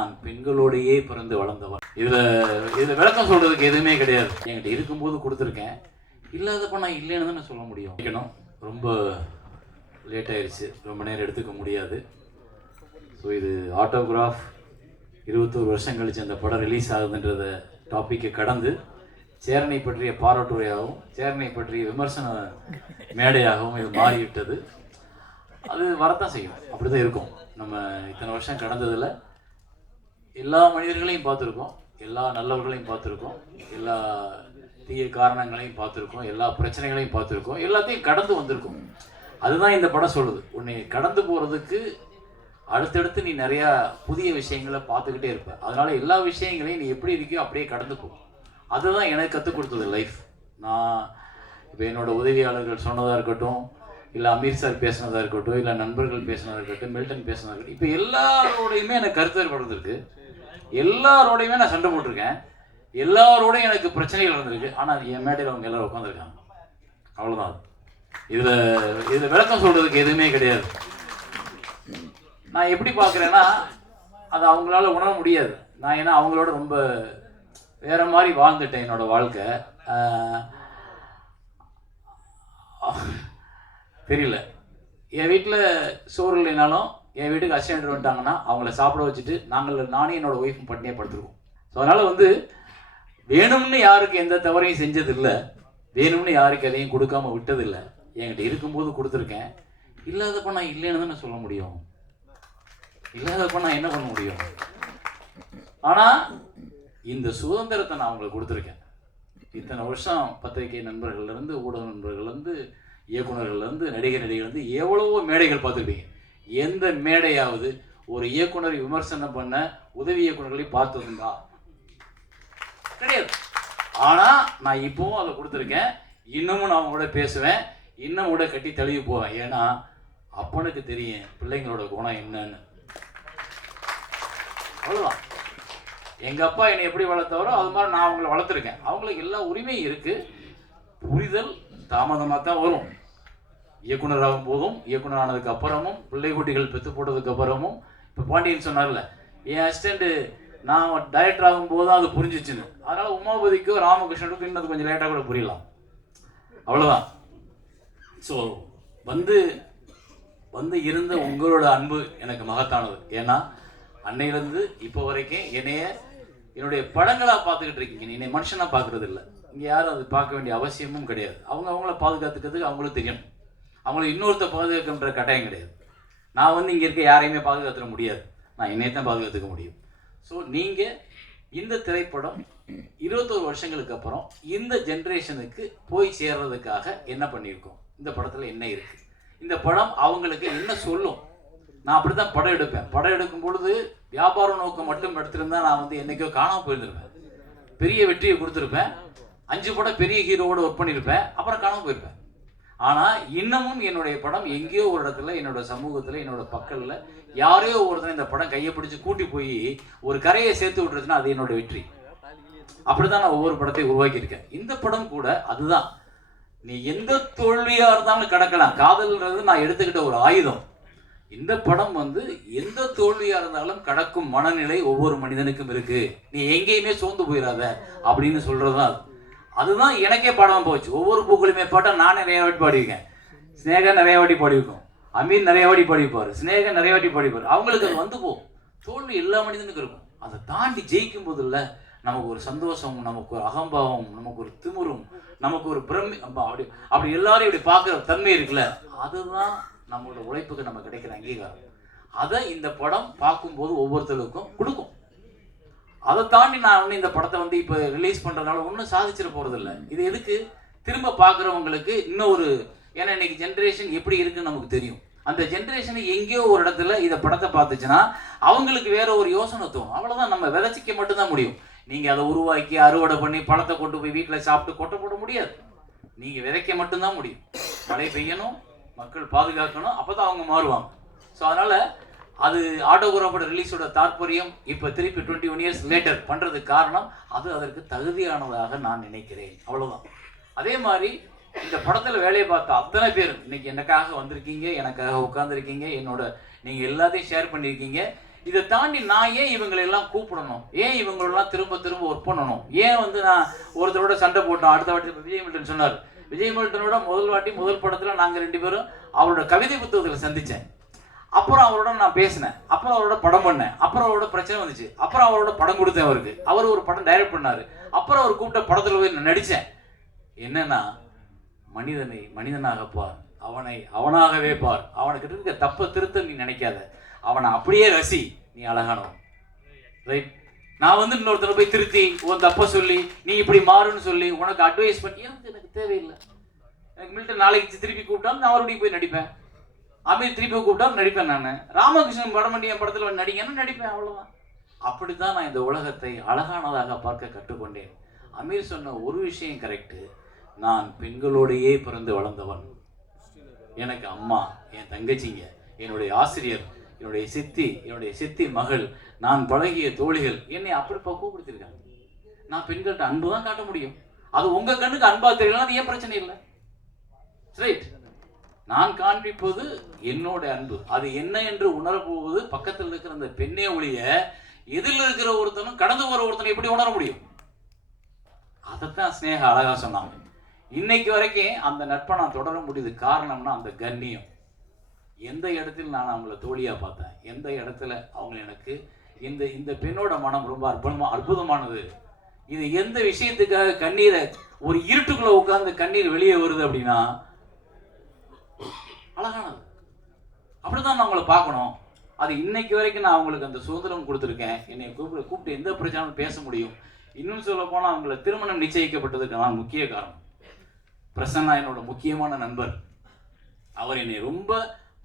நான் பெண்களோடையே பிறந்து வளர்ந்தவன். இதுல இதுல விளக்கம் சொல்றதுக்கு எதுவுமே கிடையாது. என்கிட்ட இருக்கும்போது கொடுத்துருக்கேன். இல்லாதப்ப நான் இல்லைன்னு தானே சொல்ல முடியும். வைக்கணும். ரொம்ப லேட் ஆயிடுச்சு ரொம்ப நேரம் எடுத்துக்க முடியாது. ஸோ இது ஆட்டோகிராஃப் இருபத்தோரு வருஷம் கழிச்சு அந்த படம் ரிலீஸ் ஆகுதுன்றத டாப்பிக்கை கடந்து சேரனை பற்றிய பாராட்டுரையாகவும் சேரனை பற்றிய விமர்சன மேடையாகவும் இது மாறிவிட்டது. அது வரத்தான் செய்யும். அப்படிதான் இருக்கும். நம்ம இத்தனை வருஷம் கடந்ததில் எல்லா மனிதர்களையும் பார்த்துருக்கோம். எல்லா நல்லவர்களையும் பார்த்துருக்கோம். எல்லா தீய காரணங்களையும் பார்த்துருக்கோம். எல்லா பிரச்சனைகளையும் பார்த்துருக்கோம். எல்லாத்தையும் கடந்து வந்திருக்கோம். அதுதான் இந்த படம் சொல்லுது. உன்னை கடந்து போகிறதுக்கு அடுத்தடுத்து நீ நிறையா புதிய விஷயங்களை பார்த்துக்கிட்டே இருப்ப. அதனால் எல்லா விஷயங்களையும் நீ எப்படி இருக்கியோ அப்படியே கடந்து போ. அதுதான் எனக்கு கற்றுக் கொடுத்தது லைஃப். நான் இப்போ என்னோடய உதவியாளர்கள் சொன்னதாக இருக்கட்டும் இல்லை அமீர் சார் பேசினதாக இருக்கட்டும் இல்லை நண்பர்கள் பேசினதாக இருக்கட்டும் மில்டன் பேசினதாக இருக்கட்டும் இப்போ எல்லாரோடையுமே எனக்கு கருத்து வேறுபாடு எல்லாரோடையுமே நான் சண்டை போட்டிருக்கேன். எல்லாரோடையும் எனக்கு பிரச்சனைகள் இருந்திருக்கு. ஆனால் என் மேடையில் அவங்க எல்லாரும் உட்காந்துருக்காங்க அவ்வளோதான் இதில் இதில் விளக்கம் சொல்கிறதுக்கு எதுவுமே கிடையாது. நான் எப்படி பார்க்குறேன்னா அது அவங்களால உணர முடியாது. நான் ஏன்னா அவங்களோட ரொம்ப வேற மாதிரி வாழ்ந்துட்டேன் என்னோட வாழ்க்கை. தெரியல. என் வீட்டில் சோறு இல்லைனாலும் என் வீட்டுக்கு அசிஸ்டன்ட் வந்துட்டாங்கன்னா அவங்கள சாப்பிட வச்சுட்டு நாங்கள் நானே என்னோட ஒய்ஃபும் பட்டினியாக படுத்துருவோம். ஸோ அதனால் வந்து வேணும்னு யாருக்கு எந்த தவறையும் செஞ்சதில்லை. வேணும்னு யாருக்கு எதையும் கொடுக்காம விட்டதில்லை. என்கிட்ட இருக்கும்போது கொடுத்துருக்கேன். இல்லாதப்ப நான் இல்லைன்னு தான் சொல்ல முடியும். இல்லாதப்ப நான் என்ன பண்ண முடியும்? ஆனால் இந்த சுதந்திரத்தை நான் அவங்களுக்கு கொடுத்துருக்கேன். இத்தனை வருஷம் பத்திரிகை நண்பர்கள்லேருந்து ஊடக நண்பர்கள்லேருந்து இயக்குனர்கள்லேருந்து நடிகர் நடிகர்லேருந்து எவ்வளவோ மேடைகள் பார்த்துருப்பீங்க. எந்த மேடையாவது ஒரு இயக்குனரை விமர்சனம் பண்ண உதவி இயக்குநர்களை பார்த்ததுண்டா? கிடையாது. ஆனால் நான் இப்போவும் அதை கொடுத்துருக்கேன். இன்னமும் நான் கூட பேசுவேன். இன்னும் கூட கட்டி தழுவி போவேன். ஏன்னா அப்பனுக்கு தெரியும் பிள்ளைங்களோட குணம் என்னன்னு. அவ்வளோதான் எங்கள் அப்பா என்னை எப்படி வளர்த்தவரோ அது மாதிரி நான் அவங்கள வளர்த்துருக்கேன். அவங்களுக்கு எல்லா உரிமையும் இருக்குது புரிதல் தாமதமாக தான் வரும். இயக்குனராகும் போதும் இயக்குனர் ஆனதுக்கு அப்புறமும் பிள்ளை குட்டிகள் பெற்று போட்டதுக்கு அப்புறமும் இப்போ பாண்டியன் சொன்னார்ல என் அசிஸ்டண்ட்டு நான் டைரக்டர் ஆகும்போது தான் அது புரிஞ்சிச்சுன்னு. அதனால் உமாபதிக்கும் ராமகிருஷ்ணனுக்கும் இன்னும் கொஞ்சம் லேட்டாக கூட புரியலாம். அவ்வளோதான் ஸோ வந்து வந்து இருந்த உங்களோட அன்பு எனக்கு மகத்தானது. ஏன்னா அன்னையிலேருந்து இப்போ வரைக்கும் என்னைய என்னுடைய படங்களாக பார்த்துக்கிட்டு இருக்கீங்க. என்னை மனுஷனாக பார்க்குறது இல்லை இங்கே யாரும் அது பார்க்க வேண்டிய அவசியமும் கிடையாது. அவங்க அவங்கள பாதுகாத்துக்கிறதுக்கு அவங்களும் தெரியும். அவங்கள இன்னொருத்த பாதுகாக்கின்ற கட்டாயம் கிடையாது. நான் வந்து இங்கே இருக்க யாரையுமே பாதுகாத்துட முடியாது. நான் என்னை தான் பாதுகாத்துக்க முடியும். ஸோ நீங்கள் இந்த திரைப்படம் இருபத்தோரு வருஷங்களுக்கு அப்புறம் இந்த ஜென்ரேஷனுக்கு போய் சேர்றதுக்காக என்ன பண்ணியிருக்கோம்? இந்த படத்தில் என்ன இருக்குது இந்த படம் அவங்களுக்கு என்ன சொல்லும்? நான் அப்படி தான் படம் எடுப்பேன். படம் எடுக்கும் பொழுது வியாபார நோக்கம் மட்டும் எடுத்திருந்தா நான் வந்து என்னைக்கோ காணாமல் போயிருந்திருப்பேன். பெரிய வெற்றியை கொடுத்துருப்பேன். அஞ்சு படம் பெரிய ஹீரோவோட ஒர்க் பண்ணியிருப்பேன். அப்புறம் காணாமல் போயிருப்பேன். ஆனால் இன்னமும் என்னுடைய படம் எங்கேயோ ஒரு இடத்துல என்னோட சமூகத்தில் என்னோட பக்கத்தில் யாரையோ ஒருத்தன் இந்த படம் கையை பிடிச்சி கூட்டி போய் ஒரு கரையை சேர்த்து விட்டுருச்சுன்னா அது என்னோட வெற்றி. அப்படிதான் நான் ஒவ்வொரு படத்தையும் உருவாக்கியிருக்கேன். இந்த படம் கூட அதுதான். நீ எந்த தோல்வியாக இருந்தாலும் கடக்கலாம். காதல்ன்றது நான் எடுத்துக்கிட்ட ஒரு ஆயுதம். இந்த படம் வந்து எந்த தோல்வியாக இருந்தாலும் கடக்கும் மனநிலை ஒவ்வொரு மனிதனுக்கும் இருக்கு. நீ எங்கேயுமே சோர்ந்து போயிடாத அப்படின்னு சொல்றதுதான் அது. அதுதான் எனக்கே பாடமா போச்சு. ஒவ்வொரு பூக்களுமே பாட்டால் நான் நிறைய வாட்டி பாடியிருக்கேன். ஸ்னேகா நிறைய வாட்டி பாடியிருக்கோம். அமீர் நிறைய வாட்டி பாடிப்பார் ஸ்னேகா நிறைய வாட்டி பாடிப்பார் அவங்களுக்கு அது வந்து போகும் தோல்வி எல்லா மனிதனுக்கும் இருக்கும். அதை தாண்டி ஜெயிக்கும் போதுல்ல நமக்கு ஒரு சந்தோஷம் நமக்கு ஒரு அகம்பாவம் நமக்கு ஒரு திமிரும் நமக்கு ஒரு பிரமி அப்படி அப்படி எல்லாரும் இப்படி பார்க்குற தன்மை இருக்குல்ல அதுதான் நம்மளோட உழைப்புக்கு நம்ம கிடைக்கிற அங்கீகாரம். அதை இந்த படம் பார்க்கும்போது ஒவ்வொருத்தருக்கும் கொடுக்கும். அதை தாண்டி நான் வந்து இந்த படத்தை வந்து இப்போ ரிலீஸ் பண்ணுறதுனால ஒன்றும் சாதிச்சிட போகிறதில்ல இது எதுக்கு? திரும்ப பார்க்குறவங்களுக்கு இன்னும் ஒரு ஏன்னா இன்னைக்கு ஜென்ரேஷன் எப்படி இருக்குன்னு நமக்கு தெரியும். அந்த ஜென்ரேஷன் எங்கேயோ ஒரு இடத்துல இதை படத்தை பார்த்துச்சுன்னா அவங்களுக்கு வேற ஒரு யோசனை தோணும். அவ்வளோதான் நம்ம விதைச்சிக்க மட்டும்தான் முடியும். நீங்கள் அதை உருவாக்கி அறுவடை பண்ணி பழத்தை கொண்டு போய் வீட்டில் சாப்பிட்டு கொட்டை போட முடியாது. நீங்கள் விதைக்க மட்டும்தான் முடியும். மழை பெய்யணும் மக்கள் பாதுகாக்கணும் அப்போ தான் அவங்க மாறுவாங்க. ஸோ அதனால் அது ஆட்டோகிராஃபோட ரிலீஸோட தாற்பயம் இப்போ திருப்பி டுவெண்ட்டி ஒன் இயர்ஸ் லேட்டர் பண்ணுறதுக்கு காரணம் அது அதற்கு தகுதியானதாக நான் நினைக்கிறேன். அவ்வளோதான் அதே மாதிரி இந்த படத்தில் வேலையை பார்த்த அத்தனை பேரும் இன்னைக்கு எனக்காக வந்திருக்கீங்க எனக்காக உட்காந்துருக்கீங்க என்னோட நீங்கள் எல்லாத்தையும் ஷேர் பண்ணியிருக்கீங்க இதை தாண்டி நான் ஏன் இவங்களை எல்லாம் கூப்பிடணும்? ஏன் இவங்களெல்லாம் திரும்ப திரும்ப ஒர்க் பண்ணணும்? ஏன் வந்து நான் ஒருத்தரோட சண்டை போட்டோம்? அடுத்த வாட்டி விஜய் மில்டன் சொன்னார். விஜய் மில்டனோட முதல் வாட்டி முதல் படத்தில் நாங்கள் ரெண்டு பேரும் அவரோட கவிதை புத்தகத்தில் சந்தித்தேன் அப்புறம் அவரோட நான் பேசினேன். அப்புறம் அவரோட படம் பண்ணேன். அப்புறம் அவரோட பிரச்சனை வந்துச்சு. அப்புறம் அவரோட படம் கொடுத்தேன் அவருக்கு. அவர் ஒரு படம் டைரக்ட் பண்ணாரு. அப்புறம் அவர் கூப்பிட்ட படத்துல போய் நான் நடித்தேன் என்னன்னா மனிதனை மனிதனாக பார். அவனை அவனாகவே பார். அவனுக்கு இருக்க தப்ப திருத்த நீ நினைக்காத. அவனை அப்படியே ரசி. நீ அழகானவன். ரைட் நான் வந்து இன்னொருத்தனை போய் திருத்தி உன் தப்ப சொல்லி நீ இப்படி மாறுன்னு சொல்லி உனக்கு அட்வைஸ் பண்ணி எனக்கு தேவையில்லை? எனக்கு மில்டன் நாளைக்கு திருப்பி கூப்பிட்டாலும் நான் அவருடைய போய் நடிப்பேன். அமீர் திருப்பி கூப்பிட்டா நடிப்பேன் நான். ராமகிருஷ்ணன் படமண்டிய என் படத்தில் வந்து நடிங்கன்னு நடிப்பேன் அப்படி தான் நான் இந்த உலகத்தை அழகானதாக பார்க்க கற்றுக்கொண்டேன். அமீர் சொன்ன ஒரு விஷயம் கரெக்டு நான் பெண்களோடையே பிறந்து வளர்ந்தவன். எனக்கு அம்மா என் தங்கச்சிங்க என்னுடைய ஆசிரியர் என்னுடைய சித்தி என்னுடைய சித்தி மகள் நான் பழகிய தோழிகள் என்னை அப்படி பக்குவப்படுத்திருக்காங்க நான் பெண்கள்கிட்ட அன்பு தான் காட்ட முடியும். அது உங்கள் கண்ணுக்கு அன்பாக தெரியலன்னா அது ஏன் பிரச்சனை இல்லை? ரைட் நான் காண்பிப்பது என்னோட அன்பு. அது என்ன என்று உணரப்போவது பக்கத்தில் இருக்கிற அந்த பெண்ணே ஒழிய எதிரில் இருக்கிற ஒருத்தனும் கடந்து போற ஒருத்தனை எப்படி உணர முடியும்? அதைத்தான் ஸ்னேக அழகா சொன்னாங்க. இன்னைக்கு வரைக்கும் அந்த நட்பை நான் தொடர முடியுது காரணம்னா அந்த கண்ணியம். எந்த இடத்துல நான் அவங்கள தோழியா பார்த்தேன்? எந்த இடத்துல அவங்க எனக்கு இந்த இந்த பெண்ணோட மனம் ரொம்ப அற்புதமா அற்புதமானது? இது எந்த விஷயத்துக்காக கண்ணீரை ஒரு இருட்டுக்குள்ள உட்கார்ந்து கண்ணீர் வெளியே வருது அப்படின்னா அழகானது. அப்படிதான் நான் அவங்கள பார்க்கணும். அது இன்னைக்கு வரைக்கும் நான் அவங்களுக்கு அந்த சுதந்திரம் கொடுத்துருக்கேன். என்னை கூப்பிட்டு கூப்பிட்டு எந்த பிரச்சனையும் பேச முடியும். இன்னும் சொல்ல போனால் அவங்கள திருமணம் நிச்சயிக்கப்பட்டதுக்கு நான் முக்கிய காரணம். பிரசன்னா என்னோட முக்கியமான நண்பர். அவர் என்னை ரொம்ப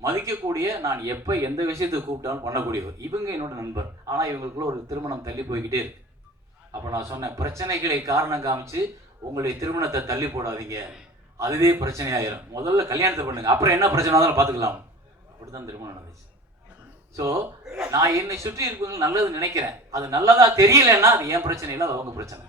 மதிக்கக்கூடிய நான் எப்போ எந்த விஷயத்தை கூப்பிட்டாலும் பண்ணக்கூடியவர். இவங்க என்னோட நண்பர். ஆனால் இவங்களுக்குள்ள ஒரு திருமணம் தள்ளி போய்கிட்டே இருக்கு. அப்போ நான் சொன்னேன் பிரச்சனைகளை காரணம் காமிச்சு உங்களுடைய திருமணத்தை தள்ளி போடாதீங்க. அதுவே பிரச்சனையாயிரும். முதல்ல கல்யாணத்தை பண்ணுங்க. அப்புறம் என்ன பிரச்சனை வந்தாலும் பார்த்துக்கலாம். அப்படிதான் திருமணம் நடந்துச்சு ஸோ நான் என்னை சுற்றி இருக்கவங்க நல்லது நினைக்கிறேன். அது நல்லதாக தெரியலன்னா அது என் பிரச்சனை இல்லை அது அவங்க பிரச்சனை.